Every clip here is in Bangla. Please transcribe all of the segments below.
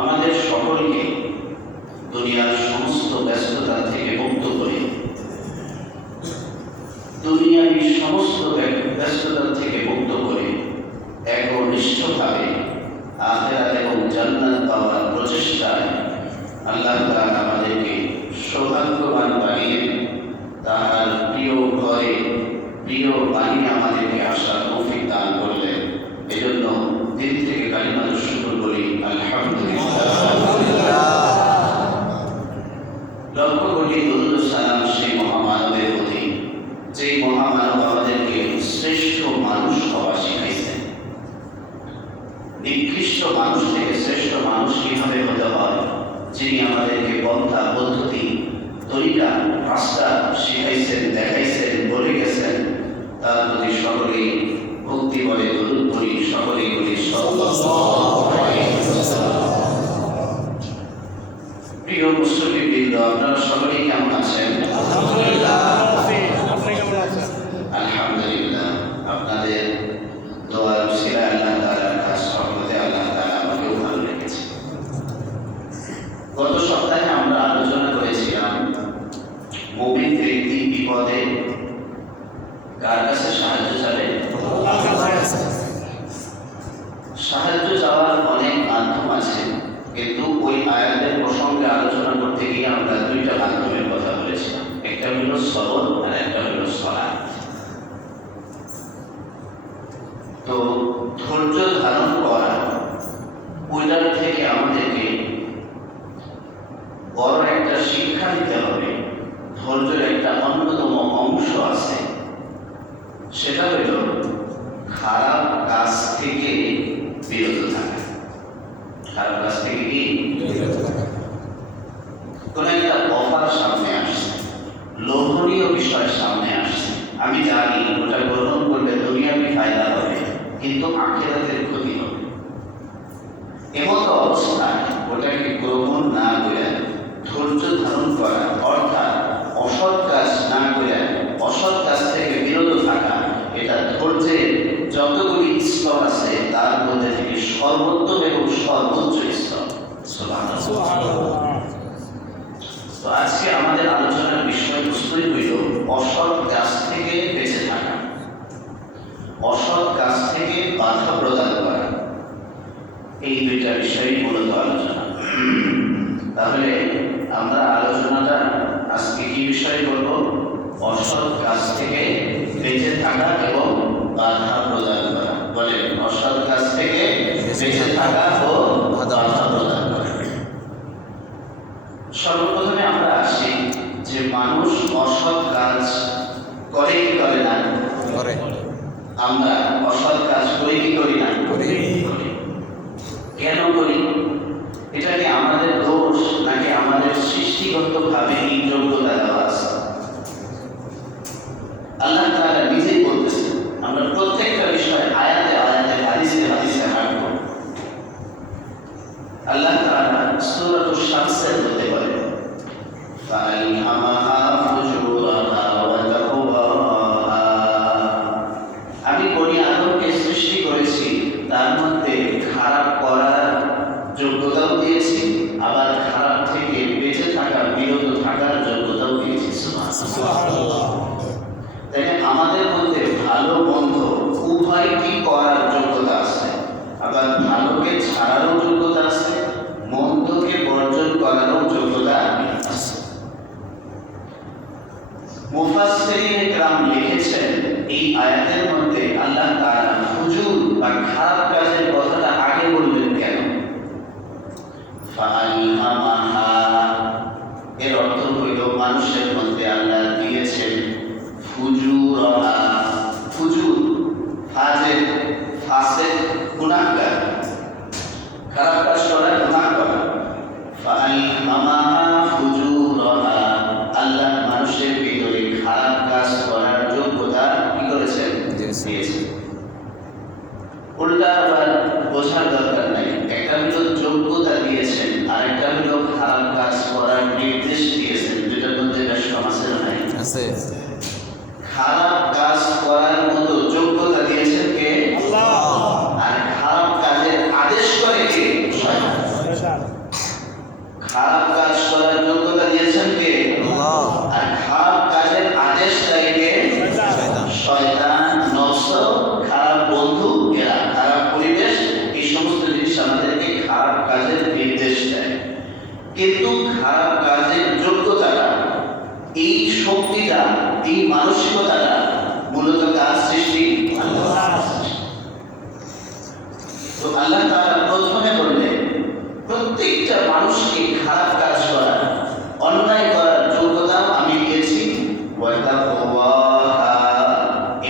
আমাদের সকলকে দুনিয়ার সমস্ত ব্যস্ততা থেকে মুক্ত করে, দুনিয়ার সমস্ত ব্যস্ততা থেকে মুক্ত করে একনিষ্ঠভাবে আখিরাত এবং জান্নাত পাওয়ার প্রচেষ্টায় আল্লাহ তাআলা আমাদেরকে সৌভাগ্যবান বানিয়ে তাহার প্রিয় ঘরে প্রিয় বানিয়ে আমাদেরকে আসার তৌফিক দান করলেন। এজন্য দিল থেকে কালিমাত শুকর বলি আলহামদুলিল্লাহ। লক্ষ কোটি দরুদ ও সালাম সেই মহামানবের প্রতি, যেই মহামানব আমাদেরকে শ্রেষ্ঠ মানুষ হওয়া শিখাইছেন। নিকৃষ্ট মানুষ থেকে শ্রেষ্ঠ মানুষ কিভাবে হতে হয়, যিনি আমাদেরকে পন্থা পদ্ধতি তরিকা রাস্তা শিখাইছেন, দেখাইছেন, বলে গেছেন, তার প্রতি সকলেই ভক্তি বলে দরুদ পড়ি, সকলেই বলি সাল্লাল্লাহু আলাইহি ওয়াসাল্লাম। প্রিয় মুসলিমবৃন্দ, আপনারা সকলেই কেমন আছেন? আলহামদুলিল্লাহ। আপনি কেমন আছেন? আলহামদুলিল্লাহ। আপনাদের দোয়ার উসিলায় আল্লাহ তাআলার কাছে সহমতে আল্লাহ তাআলা আমাকেও ভালো রেখেছে। গত সপ্তাহে আমরা আলোচনা করেছিলাম মুমিন ব্যক্তি বিপদে কার কাছে সাহায্য চাবে? সাহায্য চাওয়ার অনেক মাধ্যম আছে, কিন্তু ওই আয়াতের প্রসঙ্গে আলোচনা করতে গিয়ে আমরা দুইটা মাধ্যমের কথা বলেছিলাম। একটা হলো সবর আর একটা হলো সালাত। তো ধৈর্য ধারণ করা, ওইটার থেকে আমাদেরকে বড় একটা শিক্ষা নিতে হবে। ধৈর্যের একটা অন্যতম অংশ আছে, সেটা হল খারাপ কাজ থেকে বিরত থাকা। খারাপ কাজ থেকে কি বিরত থাকা? কোন একটা অফার সামনে আসছে, লোভনীয় বিষয় সামনে আসছে, আমি জানি ওটা গ্রহণ করলে দুনিয়াবি ফায়দা হবে, কিন্তু আখিরাতের ক্ষতি হবে। এমতো অবস্থায় ওটাকে গ্রহণ না করে ধৈর্য ধারণ করা, অর্থাৎ অসৎ কাজ না করে অসৎ কাজ থেকে বিরত থাকা, এটা ধৈর্যের যতগুলি স্তর আছে তার মধ্যে থেকে সর্বোত্তম এবং সর্বোচ্চ স্তর। সুবহানাল্লাহ। তো আজকে আমাদের আলোচনার বিষয়বস্তুই হইল অসৎ কাজ থেকে বেঁচে থাকা, অসৎ কাজ থেকে বাধা প্রদান করা। এই দুইটা বিষয়ই মূলত আলোচনা। তাহলে আমরা আলোচনাটা আজকে কি বিষয় করব? অসৎ কাজ থেকে বেঁচে থাকা এবং বাধা প্রদান করা। বলেন, অসৎ কাজ থেকে বেঁচে থাকা ও বাধা প্রদান করা। সর্বপ্রথমে আমরা আসি যে মানুষ অসৎ কাজ করে কি করে না? করে। আমরা অসৎ কাজ করি কি করি না? করি। কেন করি? এটা কি আমাদের দোষ নাকি আমাদের সৃষ্টিগতভাবে এই যোগ্যতা দেওয়া আছে? আল্লাহ তাআলা নিজেই বলতেছেন, আমরা প্রত্যেকটা বিষয় আয়াতে আয়াতে হাদিসে হাদিসে হাঁটব। আল্লাহ তাআলা সূরাতুশ শামসের মধ্যে বলেন, فألهمها فجورها وتقواها। আমি বনি আদমকে সৃষ্টি করেছি, তার মধ্যে খারাপ করার যোগ্যতাও দিয়েছি, আবার খারাপ থেকে বেঁচে থাকা, বিরত থাকার যোগ্যতাও দিয়েছি। সুবহানাল্লাহ। তাই আমাদের মধ্যে ভালো মন্দ উভয়টি করার যোগ্যতা আছে, আবার ভালোকে ছাড়ারও যোগ্যতা আছে, মন্দকে বর্জন করারও যোগ্যতা আছে। মুফাসসিরিন کرام লিখেছেন এই আয়াতের মধ্যে আল্লাহ তাআলা ফুজুর বা খারাপ কাজের কথাটা আগে বললেন কেন? ফাআলহামাহা, এর অর্থ হইল মানুষের মধ্যে আল্লাহ দিয়েছেন ফুজুরহা, ফুজুর ফাজের, ফাসিক গুনাহগার, খারাপ কাজ করা, গুনাহ করা। ফাআলহামাহা ফুজুরহা, আল্লাহ মানুষের ভিতরে খারাপ কাজ করার যোগ্যতা কি করেছেন? দিয়েছেন। উল্টা আবার বোঝার দরকার নাই, একটা হলো যোগ্যতা দিয়েছেন, আর একটা হলো খারাপ কাজ করার নির্দেশ দিয়েছেন, দুটার মধ্যে বেশ সমাসের নাই আছে। খারাপ কাজ করার মতো যোগ্যতা দিয়েছেন কে? আল্লাহ। আর খারাপ কাজের আদেশ করে কে? শয়তান। খারাপ কাজ করার যোগ্যতা দিয়েছেন কে? আল্লাহ। আর খারাপ কাজের আদেশ দেয় কে? শয়তান। শয়তান, নফস, খারাপ বন্ধু, এরা খারাপ পরিবেশ, এই সমস্ত জিনিস আমাদেরকে খারাপ কাজের নির্দেশ দেয়। কিন্তু খারাপ কাজের যোগ্যতাটা, এই শক্তিটা, এই মানসিকতাটা মূলত কার সৃষ্টি? আল্লাহর সৃষ্টি। তো আল্লাহ তাআলা প্রথমে বললেন প্রত্যেকটা মানুষকে খারাপ কাজ করার, অন্যায় করার যোগ্যতা আমি দিয়েছি,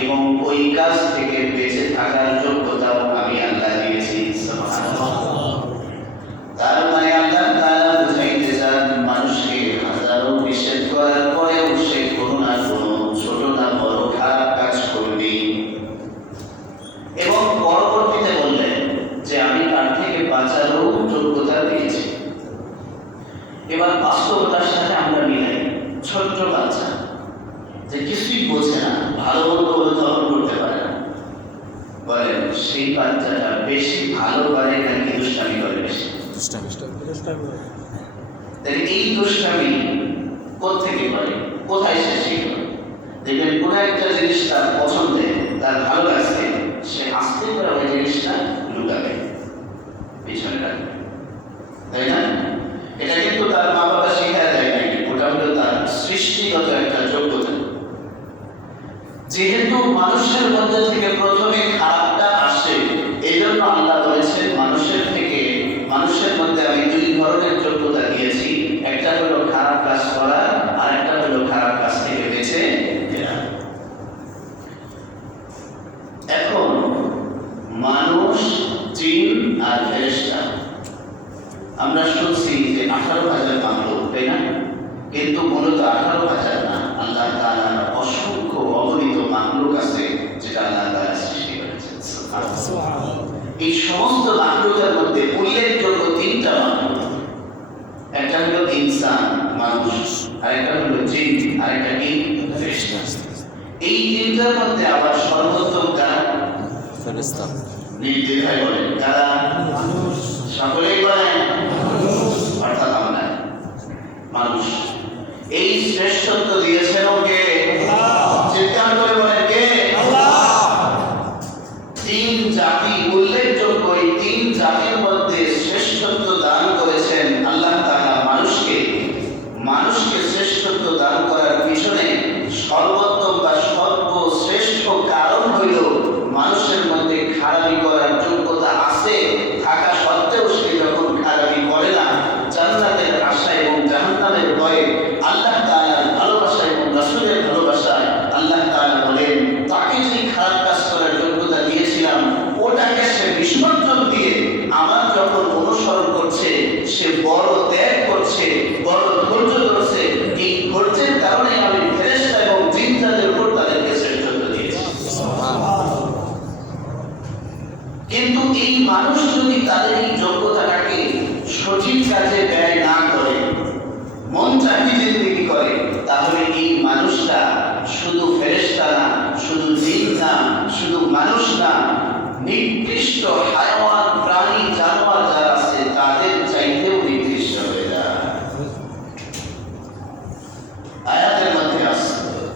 এবং ওই কাজ থেকে বেঁচে থাকার যোগ্যতাও আমি আল্লাহ দিয়েছি। সুবহানাল্লাহ। তার মানে আল্লাহ তাআলা বুঝাইতে চান মানুষকে হাজারো নিষেধ করার পরেও সে কোনো না কোনো ছোট না বড় খারাপ কাজ করবে, এবং পরবর্তীতে বললেন যে আমি তার থেকে বাঁচারও যোগ্যতা দিয়েছি। এবার বাস্তবতার সাথে আমরা মিলাই, ছোট্ট বাচ্চা যে কিছুই বোঝে না, ভালো মন্দ অনুধাবন করতে পারে না, বলেন সেই বাচ্চাটা বেশি ভালো পারে নাকি দুষ্টামি করে? বেশি তাহলে এই দুষ্টামি কোত্থেকে করে, কোথায় সে শিখবে? দেখবেন কোন একটা জিনিস তার পছন্দের, তার ভালো লাগছে, সে আস্তে করে ওই জিনিসটা লুকাবে, পিছনে রাখবে, তাই না? এটা কিন্তু তার মা বাবা শিখায় দেয় নাই, ওটা হলো তার সৃষ্টিগত একটা যোগ্যতা। যেহেতু মানুষের মধ্যে থেকে প্রথমে খারাপটা আসে, এই জন্য আল্লাহ বলেছেন মানুষের মধ্যে আমি দুই ধরনের যোগ্যতা দিয়েছি, একটা হলো খারাপ কাজ করা, আর একটা হলো খারাপ কাজ থেকে বেঁচে ফেরা। এখন মানুষ, জিন আর ফেরেশতা, আমরা শুনছি যে 18,000 মাখলুক, তাই না? কিন্তু মূলত 18,000 না, আল্লাহ তাআলার অসংখ্য অগণিত মাখলুক আছে যেটা আল্লাহ তাআলা সৃষ্টি করেছেন। সুবহানাল্লাহ। এই সমস্ত মাখলুকের মধ্যে উল্লেখযোগ্য তিনটা মাখলুক, একটা হলো ইনসান, মানুষ, আরেকটা হলো জিন, আরেকটা কি? ফেরেশতা। এই তিনটার মধ্যে আবার সর্বোত্তম কারা? ফেরেশতা। নির্দ্বিধায় বলেন কারা? মানুষ। সকলেই বলেন অর্থাৎ আমরা মানুষ। এই শ্রেষ্ঠত্ব দিয়েছেন কে? আল্লাহ। চিৎকার করে বলেন কে? আল্লাহ। তিন জাতি উল্লেখযোগ্য, এই তিন জাতির মধ্যে শ্রেষ্ঠত্ব দান করেছেন আল্লাহ তাআলা মানুষকে শ্রেষ্ঠত্ব দান করার পিছনে সর্বোত্তম বা সর্বশ্রেষ্ঠ কারণ হইল মানুষের মধ্যে খারাপি করার যোগ্যতা আছে থাকা সত্ত্বেও সে যখন খারাপি করে না, জান্নাতের আশা এবং জাহান্নামের ভয়ে আল্লাহ তাআলার ভালোবাসা জান্নাতি জিন্দেগি করে, তাহলে এই মানুষটা শুধু ফেরেশতা না, শুধু জিন না, শুধু মানুষ না, নিকৃষ্ট হায়াওয়ান, প্রাণী, জানোয়ার যারা আছে তাদের চাইতেও নিকৃষ্ট হয়ে যায়। আয়াতের মধ্যে আছে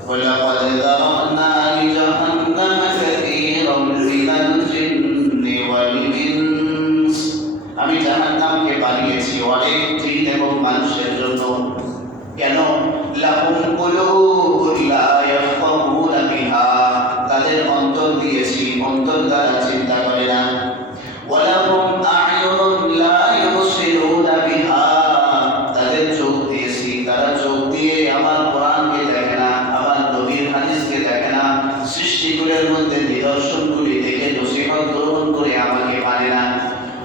ওয়ালাকাদ যারানা লিজাহান্নামা কাসীরাম মিনাল জিন্নি ওয়াল ইনস, আমি জাহান্নামকে বানিয়েছি অনেক জিন এবং মানুষের জন্য। কেন? লাহুম কুলুবুন লা ইয়াফকাহুনা বিহা, তাদের অন্তর দিয়েছি, অন্তর দ্বারা চিন্তা করে না। ওয়ালাহুম আ'য়ুনুন লা ইউবসিরুনা বিহা, তাদের চোখ দিয়েছি, তারা চোখ দিয়ে আমার কোরআনকে দেখে না, আমার নবীর হাদিসকে দেখে না, সৃষ্টিগুলোর মধ্যে নিদর্শনগুলি দেখে নসিহত গ্রহণ করে আমাকে মানে না।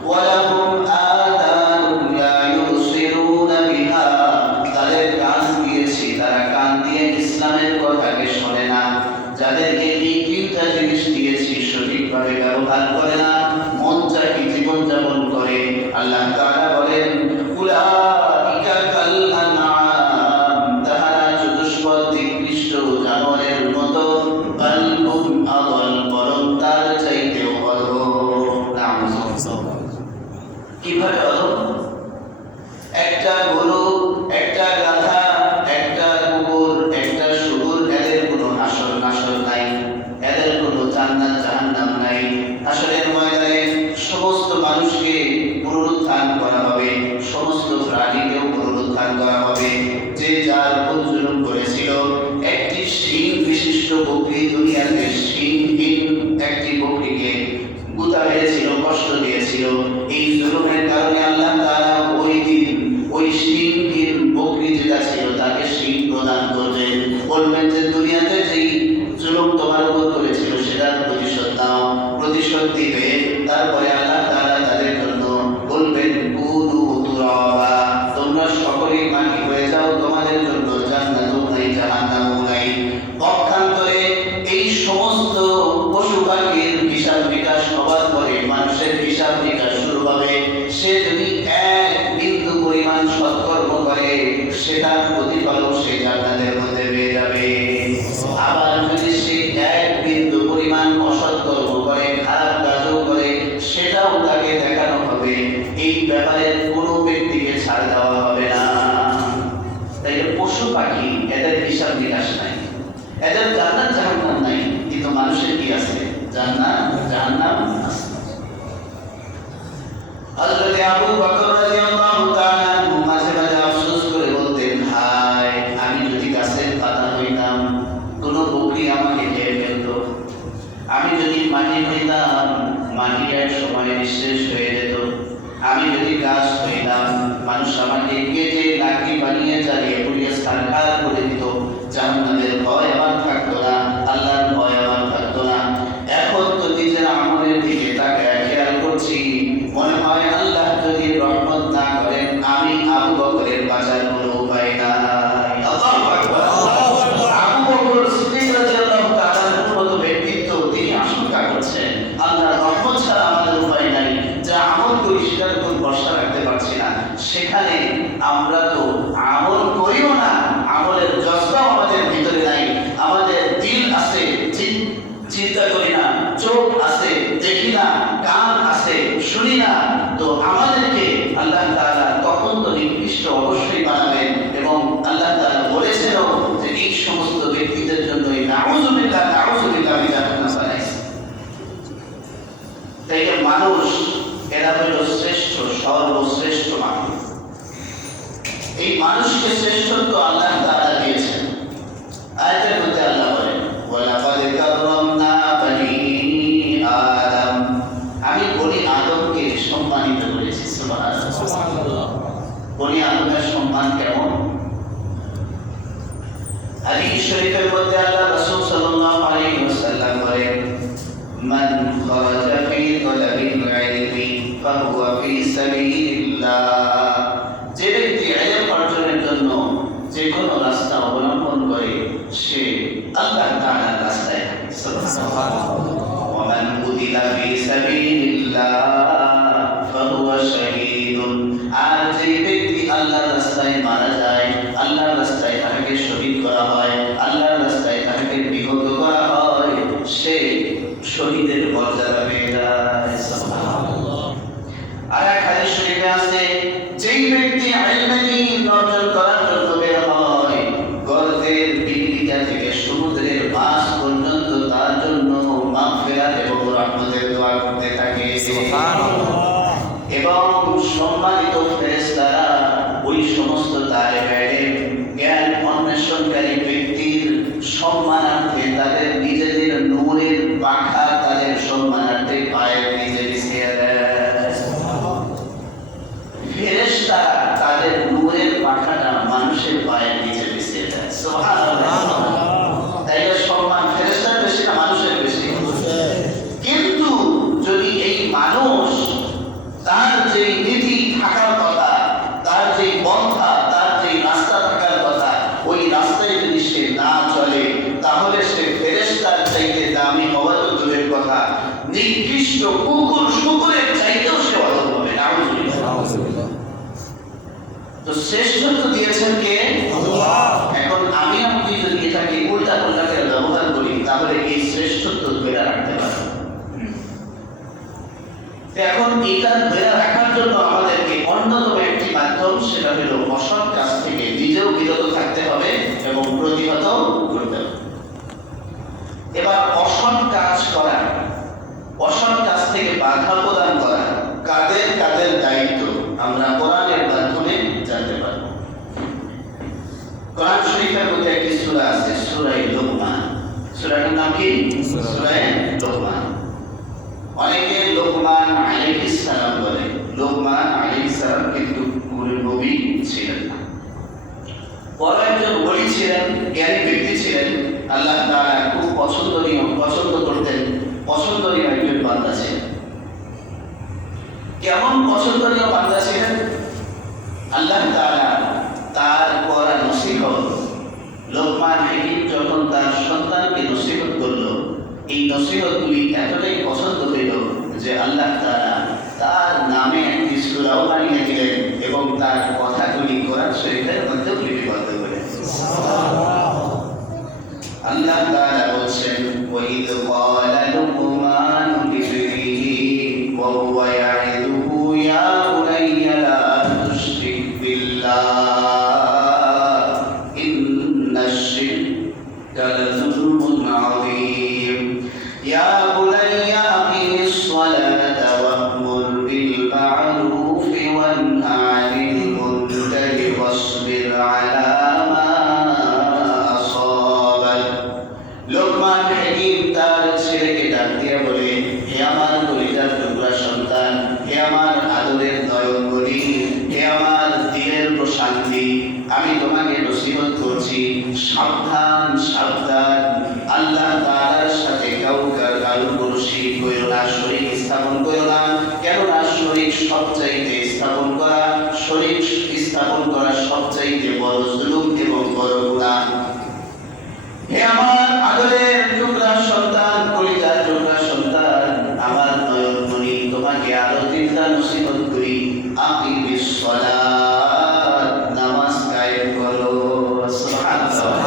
ওয়ালাহুম আযানুন লা ইউবসিরুনা বিহা, তাদের কান দিয়েছি, তারা কান দিয়ে ইসলামের কথাকে শোনে না। যাদেরকে এই তিনটা জিনিস দিয়েছি সঠিকভাবে ব্যবহার করে না, মন চাকি জীবনযাপন করে, আল্লাহ তাআলা বলেন উলাইকা কাল আনআম, তাহারা চতুষ্পদ নিকৃষ্ট জানোয়ারের মতো, বাল হুম আদাল, বরং তার চাইতেও অধম। নাউযুবিল্লাহ। কিভাবে অধম? একটা গরু, একটা গাধা, একটা কুকুর, একটা শুকুর, এদের কোনো হাসর নাসর নাই, এদের কোনো জান্নাত জাহান্নাম নাই। হাসরের ময়দানে সমস্ত মানুষকে পুনরুত্থান করা হবে, সমস্ত প্রাণীকেও পুনরুত্থান করা হবে। যে যার উপর জুলুম করেছিল, একটি শিং বিশিষ্ট বকরি দুনিয়াতে শিংহীন একটি বকরিকে গুতা মেরেছিল, কষ্ট দিয়েছিল, এই জুলুমের কারণে আল্লাহ তাআলা ওই দিন ওই শিংহীন বকরি যেটা ছিল তাকে শিং প্রদান করবেন, বলবেন যে দুনিয়াতে যেই জুলুম তোমার উপর করেছিল সেটার প্রতিশোধ নাও, প্রতিশোধ দিবে। তারপরে আল্লাহ তাআলা তাদের জন্য বলবেন কুনু তুরাবা, তোমরা সকলেই মাটি হয়ে যাও, তোমাদের জন্য জান্নাতও নাই জাহান্নামও নাই। পক্ষান্তরে এই সমস্ত পশু পাখির হিসাব নিকাশ হওয়ার পরে মানুষের হিসাব নিকাশ শুরু হবে। সে যদি এক বিন্দু পরিমাণ সৎকর্ম করে, সেটার প্রতিফলও সে জান্নাতের মধ্যে পেয়ে যাবে। আবার যদি সে এক বিন্দু পরিমাণ অসৎকর্ম করে, খারাপ কাজও করে, সেটাও তাকে দেখানো হবে। এই ব্যাপারে কোনো ব্যক্তিকে ছাড় দেওয়া হবে না। তাই পশু পাখি এদের হিসাব নিকাশ নাই, এদের জান্নাত জাহান্নাম নাই, কিন্তু মানুষের কি আছে? জান্নাত জাহান্নাম আছে। হযরত আবু বকর রাদিয়াল্লাহু তাআলা মাঝে মাঝে আফসোস করে বলতেন, হায় আমি যদি গাছের পাতা হইতাম, কোনো বকরি আমাকে খেয়ে ফেলতো। আমি যদি মাটি হইতাম, মাটি এক সময় নিঃশেষ হয়ে যেত। আমি যদি গাছ হইতাম, মানুষ আমাকে কেটে লাকড়ি বানিয়ে জ্বালিয়ে পুড়িয়ে ছারখার করে দিত। জাহান্নামের ভয় আমার থাকতো না, আল্লাহর ভয় আমার থাকতো না। এখন তো নিজের আমলের দিকে তাকায় খেয়াল করছি, মনে হয় আল্লাহ যদি রহমত না করেন, আমি আবু বকরের বাঁচার কোনো উপায় নাই। আল্লাহু আকবার। আবু বকর সিদ্দিক রাদিয়াল্লাহু তাআলার মতো ব্যক্তিত্ব, তিনি আশঙ্কা করছেন আল্লাহর রহমত ছাড়া আমাদের উপায় নাই। যা আমল করি সেটার উপর ভরসা রাখতে পারছি না। সেখানে আমরা তো আমল করিও না, আমলের জজবাও আমাদের ভিতরে নাই। আমাদের দিল আছে, চিন্তা করি না, চোখ আছে, দেখি না, কান আছে, শুনি না। তো আমাদেরকে আল্লাহ তাআলা তখন তো নিকৃষ্ট অবশ্যই বানাবেন, এবং আল্লাহ তাআলা বলেছেন যে এই সমস্ত ব্যক্তিদের জন্যই নাউযুবিল্লাহ নাউযুবিল্লাহ জাহান্নাম বানাইছে। তাই মানুষ এরা হলো শ্রেষ্ঠ, সর্বশ্রেষ্ঠ মানুষ। এই মানুষকে শ্রেষ্ঠত্ব আল্লাহ তাআলা দিয়েছেন। আয়াতের মধ্যে আল্লাহ বলেন ওয়ালাকাদ কাররামনা বনি আদম, আমি বনি আদমকে সম্মানিত করেছি। সুবহানাল্লাহ। বনি আদমের সম্মান কেমন? হাদিস শরীফের মধ্যে আল্লাহ রাসূল সাল্লাল্লাহু আলাইহি ওয়াসাল্লাম বলেন মান খারাজা ফি তালাবিল ইলমি ফাহুয়া ফি সাবিলিল্লাহ, যে ব্যক্তি ইলম অর্জনের জন্য যে কোনো রাস্তা অবলম্বন করে সে আল্লাহ তাআলার রাস্তায় থাকে। সুবহানাল্লাহ। ওয়া মান কুতিলা ফি সাবিলিল্লাহ ফাহুয়া শাহীদুন, আর যে ব্যক্তি আল্লাহর রাস্তায় মারা যায়, আল্লাহর এবং সম্মানিত ফেরেশতারা ওই সমস্ত তালেবে ইলম জ্ঞান অন্বেষণকারী ব্যক্তির সম্মানার্থে তাদের নিজেদের নূরের পাখা তাদের সম্মানার্থে পায়ের নিচে বিছিয়ে দেয়। ফেরেশতারা তাদের নূরের পাখাটা মানুষের পায়ের নিচে বিছিয়ে দেয়। সুবহানাল্লাহ। তাইলে সম্মান ফেরেশতার বেশি না মানুষের বেশি? কিন্তু যদি এই মানুষ তার যে নীতি থাকার কথা, তার যে পন্থা, তার যে রাস্তা থাকার কথা, ওই রাস্তায় যদি সে না চলে, তাহলে সে ফেরেশতার চাইতে দামি হওয়া তো দূরের কথা, নিকৃষ্ট শুকুরের চাইতেও সে অধম হবে। নাউযুবিল্লাহ। তো শ্রেষ্ঠত্ব দিয়েছেন কে? আল্লাহ। এখন আমি আপনি যদি এটাকে উল্টা করে ব্যবহার করি, তাহলে এই শ্রেষ্ঠত্ব ধরে রাখতে পারবো। এখন এটা ধরে রাখার জন্য আমাদেরকে অন্যতম একটি মাধ্যম, সেটা হলো অসৎ কাজ থেকে নিজেও বিরত থাকতে হবে এবং প্রতিহত করতে হবে। এবার অসৎ কাজ করা, অসৎ কাজ থেকে বাধা প্রদান করা কাদের কাদের দায়িত্ব আমরা কোরআনের মাধ্যমে জানতে পারব। কোরআন শরীফের মধ্যে একটি সূরা আছে, সূরা লোকমান। সূরাটার নাম কি? সূরা লোকমান। অনেকে লোকমান আলাইহিস সালাম বলে। লোকমান আলাইহিস সালাম কিন্তু কোন নবী ছিলেন না, বড় একজন ওলি ছিলেন, জ্ঞানী ব্যক্তি ছিলেন। আল্লাহ তাআলা খুব পছন্দ করতেন, পছন্দনীয় একজন বান্দা ছিলেন। কেমন পছন্দনীয় বান্দা ছিলেন? আল্লাহ তাআলা তার করা নসিহত, লোকমান হাকিম যখন তার সন্তানকে নসিহত করলো, এই নসিহতগুলি এতটাই পছন্দ হইল যে আল্লাহ তাআলা তার নামে একটি সূরাও বানিয়ে দিলেন এবং তার কথাগুলি কোরআন শরীফের মধ্যে লিপিবদ্ধ করেন। আল্লাহ তাআলা বলছেন, ওয়াইদ ক্বালা লুকমানু লিবনিহি ওয়া হুয়া ইয়াইদুহু ইয়া বুনাইয়া লা তুশরিক বিল্লাহ ইন্নাশ শিরকা লাযুলমুন আযীম ইয়া বুনাইয়া আকিমিস সালাতা ওয়া'মুর বিল মা'রুফি ওয়ানহা 'আনিল মুনকারি ওয়াসবির 'আলা মা আসাবাক। লোকমান হাকিম তার ছেলেকে ডাক দিয়ে বলে, হে আমার কলিজার টুকরা সন্তান, হে আমার আদরের নয়নমণি, হে আমার দিলের প্রশান্তি, আমি তোমাকে নসিহত করছি, সাবধান সাবধান, আল্লাহ তাআলার সাথে কারো শরীক কইরো না, শরীক স্থাপন কইরো না। কেননা শরীক সবচাইতে স্থাপন করা, শরীক স্থাপন করা সবচাইতে বড় জুলুম এবং বড় গুনাহ। হে আমার আদরের টুকরা সন্তান, কলিজার টুকরা সন্তান, আমার নয়নমণি, তোমাকে আরো তিনটা নসিহত করি। আকিমিস সালাত, নামাজ কায়েম করো। সুবহানাল্লাহ।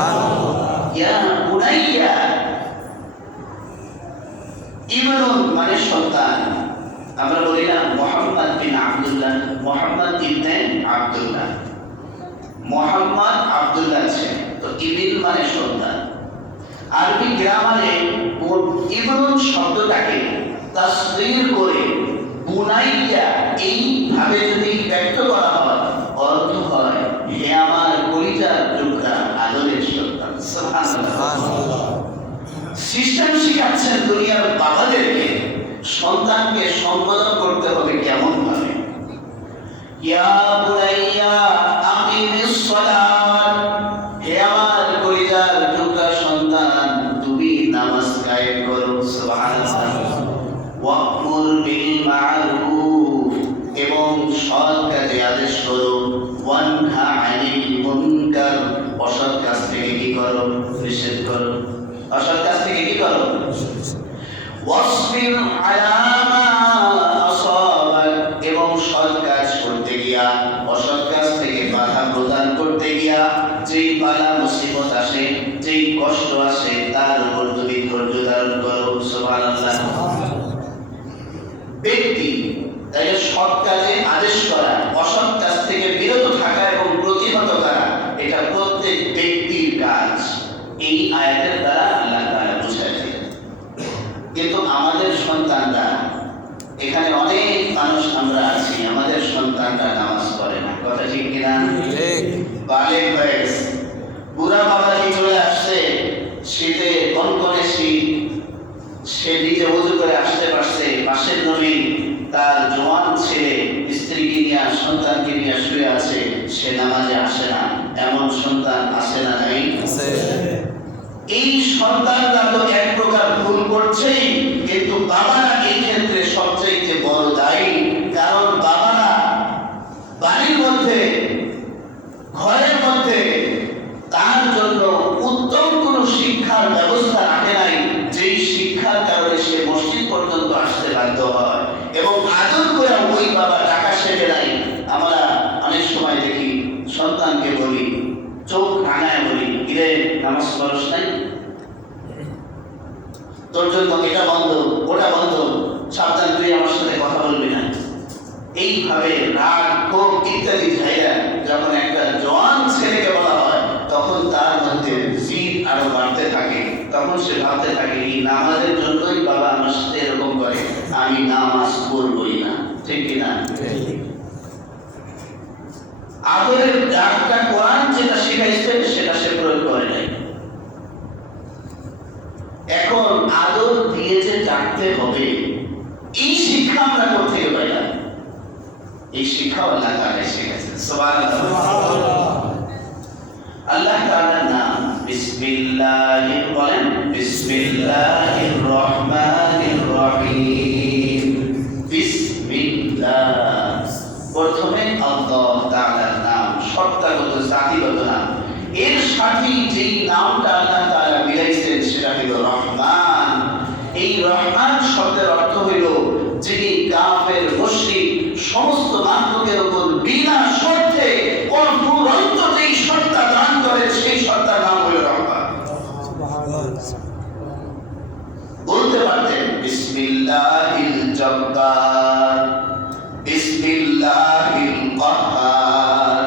ইয়া বুনাইয়া, ইবনুন মানে সন্তান। আমরা বলি না মুহাম্মদ বিন আব্দুল্লাহ, মুহাম্মদ ইবনে আব্দুল্লাহ, মুহাম্মদ আব্দুল্লাহ ছিলেন। তো ইবন মানে সন্তান। আরবি গ্রামারে ইবনুন শব্দটাকে তাসগীর করে বুনাইয়া এইভাবে যদি ব্যক্ত করা হয়, অর্থ হয় হে আমার কলিজার টুকরা আদরের সন্তান। সুবহানাল্লাহ। সিস্টেম শিখাচ্ছেন দুনিয়ার বাবাদেরকে সন্তানকে সম্বোধন করতে হবে কেমন ভাবে। ইয়া বুনাইয়া আকিমিস সালাত, হে আমার কলিজার টুকরা সন্তান, তুমি নামাজ কায়েম করো। সুবহানাল্লাহ। ওয়া'মুর বিল মা'রুফ, এবং সৎ কাজে আদেশ করো। ওয়ানহা আনিল মুনকার, অসৎ কাজ থেকে কি করো? নিষেধ করো। অসৎ কাজ থেকে কি করো? ওয়াসবির আলা মা আসাবাক, এবং সৎ কাজ করতে গিয়া, অসৎ কাজ থেকে বাধা প্রদান করতে গিয়া যেই বালা মুসিবত আসে, যেই কষ্ট আসে, তার উপর তুমি ধৈর্য ধারণ করো। সুবহানাল্লাহ। ব্যক্তি তাই সৎ কাজে আদেশ করা, অসৎ কাজ থেকে বিরত থাকা এবং প্রতিহত করা, এটা প্রত্যেক ব্যক্তির কাজ। এই আয়াতের দ্বারা আল্লাহ তাআলা বুঝায় দিলেন। কিন্তু আমাদের সন্তানরা এখানে অনেক মানুষ আমরা আছি, আমাদের সন্তানরা নামাজ পড়ে না, কথা ঠিক কিনা? বালেগ হয়ে গেছে, বুড়া বাবাজি চলে আসছে, শীতে কনকনে শীত, সে নিজে উজু করে আসতে পারছে, পাশের নবী তার জওয়ান ছেলে স্ত্রীকে নিয়ে সন্তানকে নিয়ে শুয়ে আছে, সে নামাজে আসে না, এমন সন্তান আছে না নাই? এই সন্তানরা তো এক প্রকার ভুল করছেই, কিন্তু বাবারা এই ক্ষেত্রে সবচেয়ে বড় দায়ী। কারণ বাবারা বাড়ির মধ্যে, ঘরের মধ্যে তার জন্য উত্তম কোনো শিক্ষার ব্যবস্থা রাখে নাই, যেই শিক্ষার কারণে সে মসজিদ পর্যন্ত আসতে বাধ্য হয়, এবং আদর করে ওই বাবা টাকা সেরে নাই। আমরা অনেক সময় দেখি সন্তানকে বলি, চোখ রাঙায় বলি, কিরে নামাজ পড়স নাই, তোর জন্য এটা বন্ধ, ওটা বন্ধ, সাবধান, তুই আমার সাথে কথা বলবি না। এইভাবে রাগ, ক্ষোভ ইত্যাদি জায়গা যখন একটা জওয়ান ছেলেকে বলা হয়, তখন তার মধ্যে জিদ আরো বাড়তে থাকে। তখন সে ভাবতে থাকে, এই নামাজের জন্যই বাবা আমার সাথে এরকম করে, আমি নামাজ পড়বই না। ঠিক কিনা? আদরের ডাকটা কোরআন যেটা শিখাইছে সেটা সে প্রয়োগ করে নাই। এখন আদর দিয়ে যে ডাকতে হবে, এই শিক্ষা আমরা কোথা থেকে পাইলাম? এই শিক্ষা আল্লাহ তাআলা শিখাইছেন। সুবহানাল্লাহ। আল্লাহ তাআলার নাম বিসমিল্লাহির, বলেন বিসমিল্লাহির রহমানির রহিম। বিসমিল্লাহ, প্রথমে আল্লাহ তাআলার নাম, সত্তাগত জাতিগত নাম। এর সাথে যেই নামটা আল্লাহ তাআলা মিলাইছেন সেটা হলো রহমান। এই রহমান শব্দের অর্থ হইল যিনি কাফের, মুশরিক সমস্ত মানুষের উপর বিনা শর্তে অফুরন্ত যেই সত্তা দান করে, সেই সত্তার নাম হলো রহমান। বলতে পারতেন বিসমিল্লাহিল জব্বার, বিসমিল্লাহিল কাহ্হার।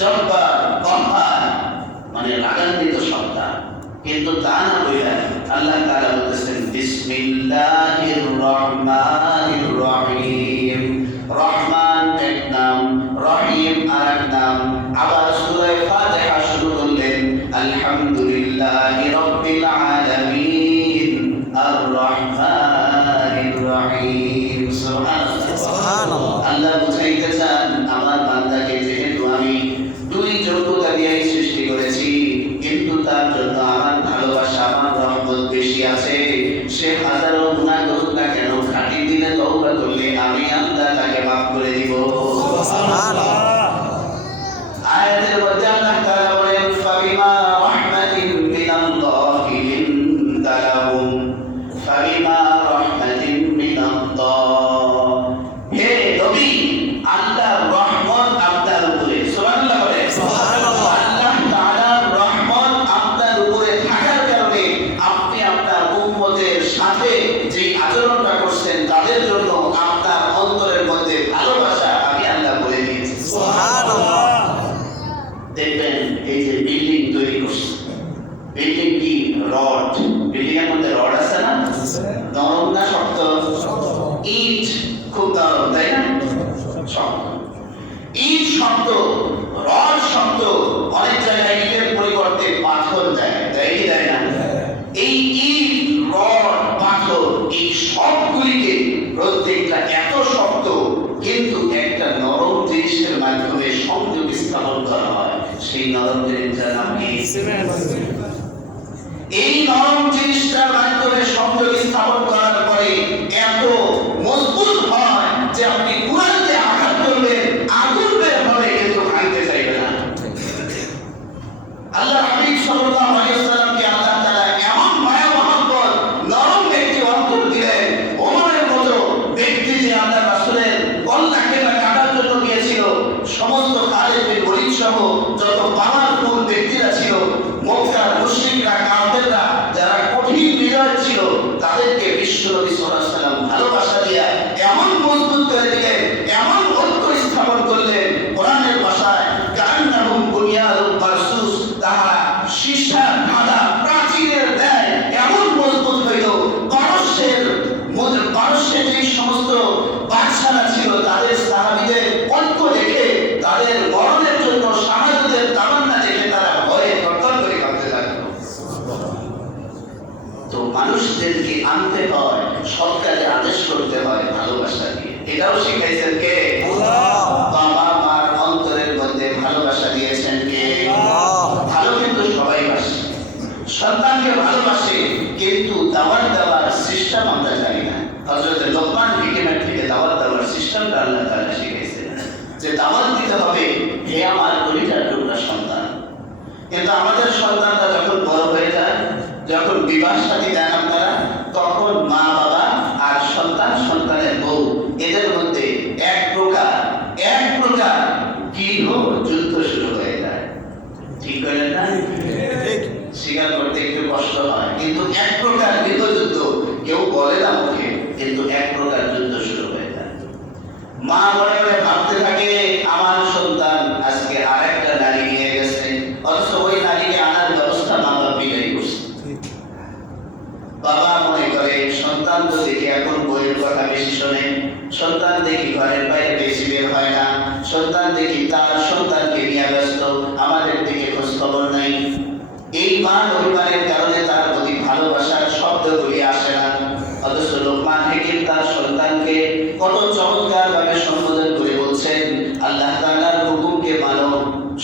জব্বার, কাহ্হার মানে রাগান্বিত সত্তা, কিন্তু তা না বইলা আল্লাহ তাআলা বলতেছেন বিসমিল্লাহির রহমানির রহিম। রহমান এক নাম, রহিম আরেক নাম। আবার সূরা ফাতিহা শুরু করলেন আলহামদুলিল্লাহি রাব্বিল আলামিন আর রহমানির রহিম। সুবহানাল্লাহ। আল্লাহ বুঝাইতে চান, আমার বান্দাকে যেহেতু আমি দুই যোগ্যতা দিয়ে সৃষ্টি করেছি, কিন্তু তার জন্য আমার ভালোবাসা, আমার রহমত বেশি আছে। সে হাজারো গুনাহ করুক না কেন, খাঁটি দিলে তওবা করলে আমি আল্লাহ তাকে মাফ করে দিব। সুবহানাল্লাহ। আয়াতের মধ্যে আল্লাহ তাআলা বলেন ফাবিমা রাহমাতিন মিনাল্লাহি লিনতা লাহুম, ফাবিমা রাহমাতিন মিনাল্লাহ। হে নবী, আল্লাহর রহমত আপনার উপরে, সুবহানাল্লাহ বলে। সুবহানাল্লাহ। আল্লাহ তাআলার রহমত আপনার উপরে থাকার কারণে আপনি আপনার উম্মতের সাথে যে আচরণটা করছেন, তাদের জন্য আপনার অন্তরের মধ্যে ভালোবাসা আমি আল্লাহ বলে দিয়েছি। সুবহানাল্লাহ। দেখবেন এই যে বিল্ডিং তৈরি করছে, বিল্ডিং কি রড, বিল্ডিং এর মধ্যে রড আছে না? নরম না শক্ত? ইট খুব নরম, তাই না? শক্ত। ইট শক্ত, রড শক্ত। অনেক জায়গায় ইটের পরিবর্তে পাথর দেয়, দেয় কি দেয় না? এই ইট, রড, পাথর, এই সবগুলিকে প্রত্যেকটা এত শক্ত, কিন্তু একটা নরম জিনিসের মাধ্যমে সংযোগ স্থাপন করা হয়, সেই নরম জিনিসটার নাম কি? সিমেন্ট। এই নরম জিনিসটার মাধ্যমে সংযোগ স্থাপন করার পরে এত মজবুত হয় যে আপনি কুড়ালকে আঘাত করবেন, আগুন বের হবে, কিন্তু ভাঙতে চাইবে না। আল্লাহ হাবিব সাল্লাল্লাহু আলাইহি ওয়াসাল্লামকে আল্লাহ তাআলা এমন মায়া মহব্বত, নরম একটি অন্তর দিলেন। ওমরের মতো ব্যক্তি যে আল্লাহ রাসূলের কল্যাণকে কাটার জন্য গিয়েছিল, সমস্ত খালিদ বিন ওলীদ সহ যত পাওয়ারফুল ব্যক্তিরা ছিল, মক্কার মুশরিকরা, কাফেররা, যারা কঠিন হৃদয় ছিল, তাদেরকে বিশ্বনবী সাল্লাল্লাহু আলাইহি ওয়াসাল্লাম ভালোবাসা দিয়ে এমন মজবুত করে দিলেন, এমন ঐক্য স্থাপন করলেন, কোরআনের ভাষায় কান্নাহুম বুনিয়ানুম মারসুস, তাহারা সীসার ধাঁধা প্রাচীরের ন্যায় এমন মজবুত হইল। পারস্যের যে সমস্ত আনতে হয়, সৎ কাজে আদেশ করতে হয় ভালোবাসা দিয়ে। এটাও শিখাইছেন কে? বাবা মার অন্তরের মধ্যে ভালোবাসা দিয়েছেন কে? ভালো কিন্তু সবাই বাসে, সন্তানকে ভালোবাসে, কিন্তু দাওয়াত দেওয়ার সিস্টেম আমরা জানি না। হযরত লোকমান হিকমত থেকে দাওয়াত দেওয়ার সিস্টেমটা আল্লাহ তাআলা শিখিয়েছেন যে দাওয়াত দিতে হবে, হে আমার কলিজার টুকরা সন্তান। কিন্তু আমাদের সন্তানরা যখন বড় হয়ে যায়, যখন বিবাহ শাদী দেন আপনারা, তখন মা বাবা আর সন্তান সন্তানের বউ এদের মধ্যে এক প্রকার গৃহ যুদ্ধ শুরু হয়ে যায়। ঠিক করেন না? স্বীকার করতে একটু কষ্ট হয়, কিন্তু এক প্রকার গৃহযুদ্ধ, কেউ বলে না মুখে, কিন্তু এক প্রকার যুদ্ধ শুরু হয়ে যায়। মা মনে মনে ভাবতে থাকে আমার সন্তান আজকে আরেকটা নারী নিয়ে গেছে, অথচ ওই নারীকে আনার ব্যবস্থা মা বাবা মিলেই করছে। বাবা মনে করে সন্তান তো দেখি এখন বইয়ের কথা বেশি শোনে, সন্তান দেখি ঘরের বাইরে বেশি বের হয় না, সন্তান দেখি তার সন্তানকে নিয়ে ব্যস্ত, আমাদের দিকে খোঁজ খবর নাই। এই মান অভিমানের কারণে তার প্রতি ভালোবাসার শব্দগুলি আসে না। অথচ লোকমান হাকিম তার সন্তানকে কত চমৎকার ভাবে সম্বোধন করে বলছেন, আল্লাহ তাআলার হুকুমকে মানো।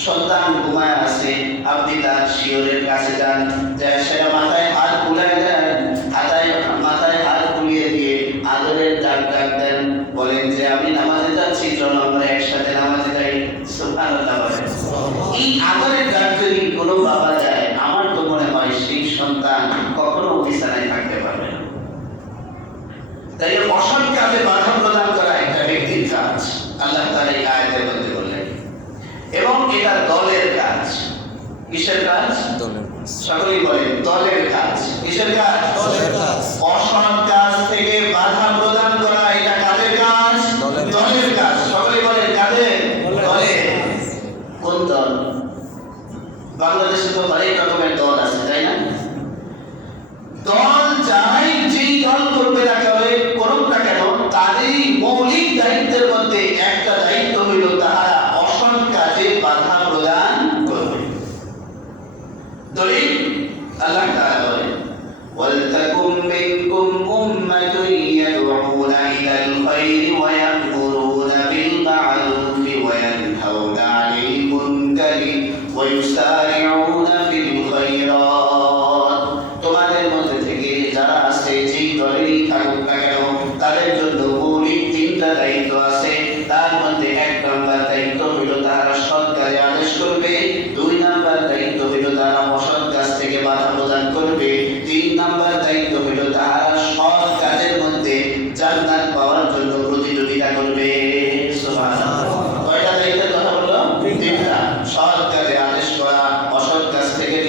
সন্তান ঘুমায় আছে, আপনি তার শিয়রের কাছে যান, যা সেটা মাথায় হাত বুলায় দেন, মাথায় হাত বুলিয়ে দিয়ে আদরের ডাক দেন, বলেন যে আমি নামাজে যাচ্ছি, চলো আমরা একসাথে নামাজে যাই। সুবহানাল্লাহ। এই আদরের ডাক যদি কোনো বাবা যায়, আমার তো মনে হয় সেই সন্তান কখনো বিছানায় থাকতে পারবে না। তাই অসৎ কাজে বাধা প্রদান করা একটা ব্যক্তির কাজ, আল্লাহ তাআলা এই আয়াতের মধ্যে বললেন। এবং এটা দলের কাজ। কিসের কাজ? সকলেই বলেন দলের কাজ। কিসের কাজ? অসৎ কাজ থেকে বাধা প্রদান করা এটা কাদের কাজ? দলের কাজ। সকলেই বলেন কাদের? দলের। কোন দল? বাংলাদেশে তো অনেক রকমের দল আছে, তাই না? দল যাই যেই দল করবে না করুক না কেন, তাদেরই মৌলিক দায়িত্বের মধ্যে একটা দায়িত্ব হইল তারা অসৎ কাজে বাধা প্রদান করবে। দলিল আল্লাহ তাআলা বলেন, ওয়ালতাকুম মিনকুম উম্মাতুন ইয়াদউনা ইলাল খায়রি ওয়া ইয়া'মুরুনা বিল মা'রুফি ওয়া ইয়ানহাউনা 'আনিল মুনকারি ওয়া ইউসারি'উনা ফিল খায়রাত। তোমাদের মধ্যে থেকে যারা আছে, যেই দলেরই থাকুক না কেন, তাদের জন্য মৌলিক তিনটা দায়িত্ব আছে। তার মধ্যে এক নম্বর দায়িত্ব হইল তারা সৎ কাজে আদেশ করবে, দুই নম্বর দায়িত্ব হইল তারা অসৎ কাজ থেকে বাধা প্রদান করবে, তিন নম্বর দায়িত্ব হইল তারা সৎ কাজের মধ্যে জান্নাত পাওয়ার জন্য প্রতিযোগিতা করবে। সুবহানাল্লাহ। কয়টা দায়িত্বের কথা বললো? তিনটা। সৎ কাজে আদেশ করা, অসৎ কাজ থেকে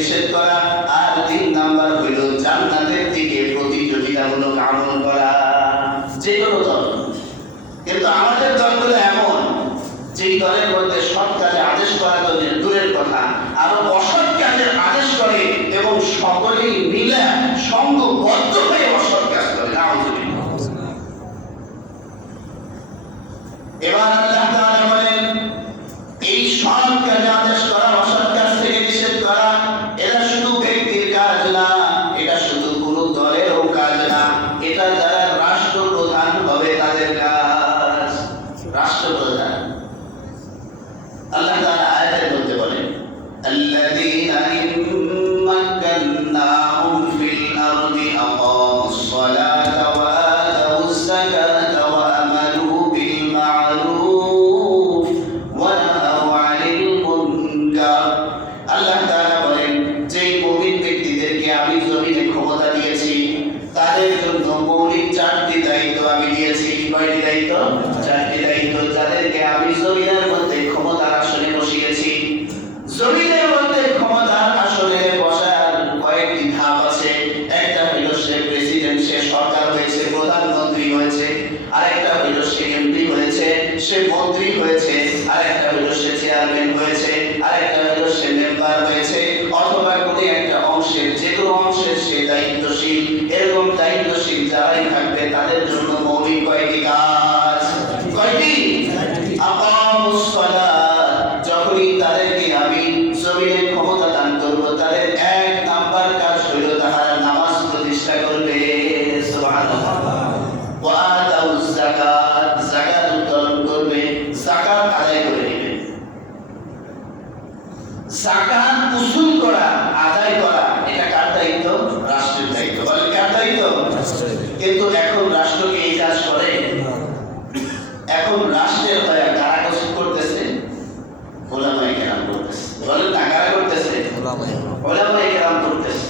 ওলামায়ে কেরাম করতেছে।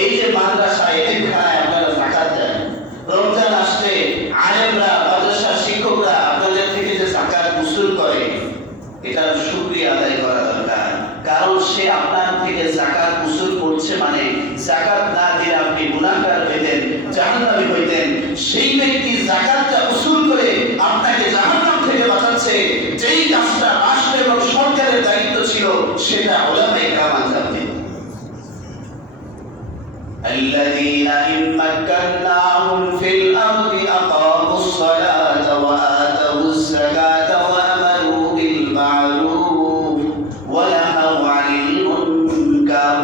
এই যে মাদ্রাসায় এতিমখানায় আপনারা যাকাত দেন, রমজান আসলে আলেমরা মাদ্রাসার শিক্ষকরা আপনাদের থেকে যে যাকাত উসুল করে, এটার শুকরিয়া আদায় করা দরকার। কারণ সে আপনার থেকে যাকাত উসুল করছে মানে যাকাত না দিলে আপনি গুনাহগার হইতেন, জাহান্নামী হইতেন। সেই ব্যক্তি যাকাতটা উসুল করে আপনাকে জাহান্নাম থেকে বাঁচাচ্ছে। যেই কাজটা রাষ্ট্র এবং সরকারের দায়িত্ব ছিল সেটা উলামায়ে কেরাম আঞ্জাম দিন। الذين إن مكناهم في الأرض أقاموا الصلاة وآتوا الزكاة وأمروا بالمعروف ونهوا عن المنكر।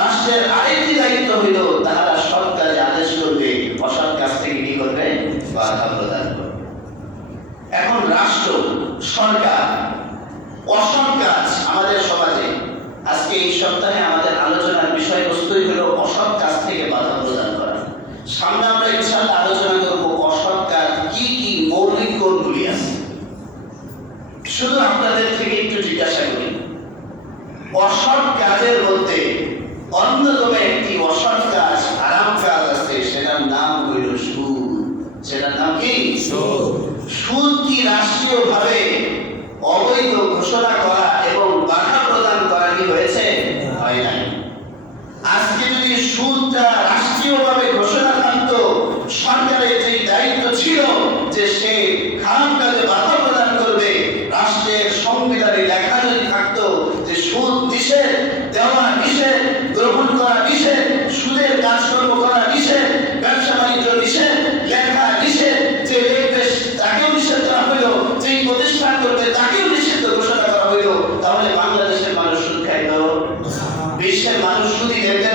রাষ্ট্রের আরেকটি দায়িত্ব হইল তারা সৎ কাজে আদেশ করবে, অসৎ কাজ থেকে কি করবে? বাধা প্রদান করবে। এখন রাষ্ট্র, সরকার, অসৎ কাজ আমাদের সমাজে আজকে এই সপ্তাহে আমাদের আলোচনার বিষয়বস্তুই হলো অসৎ কাজ থেকে বাধা প্রদান করা। সামনে আমরা ইনশাআল্লাহ আলোচনা করব অসৎ কাজ কি কি মৌলিক গুণগুলি আছে। শুধু আপনাদের থেকে একটু জিজ্ঞাসা করি, অসৎ কাজের মধ্যে অন্যতম একটি অসৎ কাজ, হারাম কাজ আছে, সেটার নাম হইল সুদ। সেটার নাম কি? সুদ। সুদ কি রাষ্ট্রীয়ভাবে অবৈধ ঘোষণা করা এবং বাধা প্রদান করা কি হয়েছে? হয় নাই। আজকে যদি সুদটা রাষ্ট্রীয়ভাবে ঘোষণা থাকতো, সরকারের যে দায়িত্ব ছিল যে সে হারাম কাজে বাধা প্রদান করবে, রাষ্ট্রের সংবিধানে লেখা যদি থাকতো যে সুদ নিষেধ, দেওয়া নিষেধ, গ্রহণ করা নিষেধ, সুদের কাজকর্ম করা নিষেধ, ব্যবসা বাণিজ্য নিষেধ, লেখা নিষেধ, যে লিখবে তাকেও নিষেধ করা হইলো, যেই প্রতিষ্ঠান করবে তাকেও নিষিদ্ধ ঘোষণা করা হইলো, তাহলে বাংলাদেশের মানুষ সুদ খাইতো? বিশ্বের মানুষ সুদী লেনদেন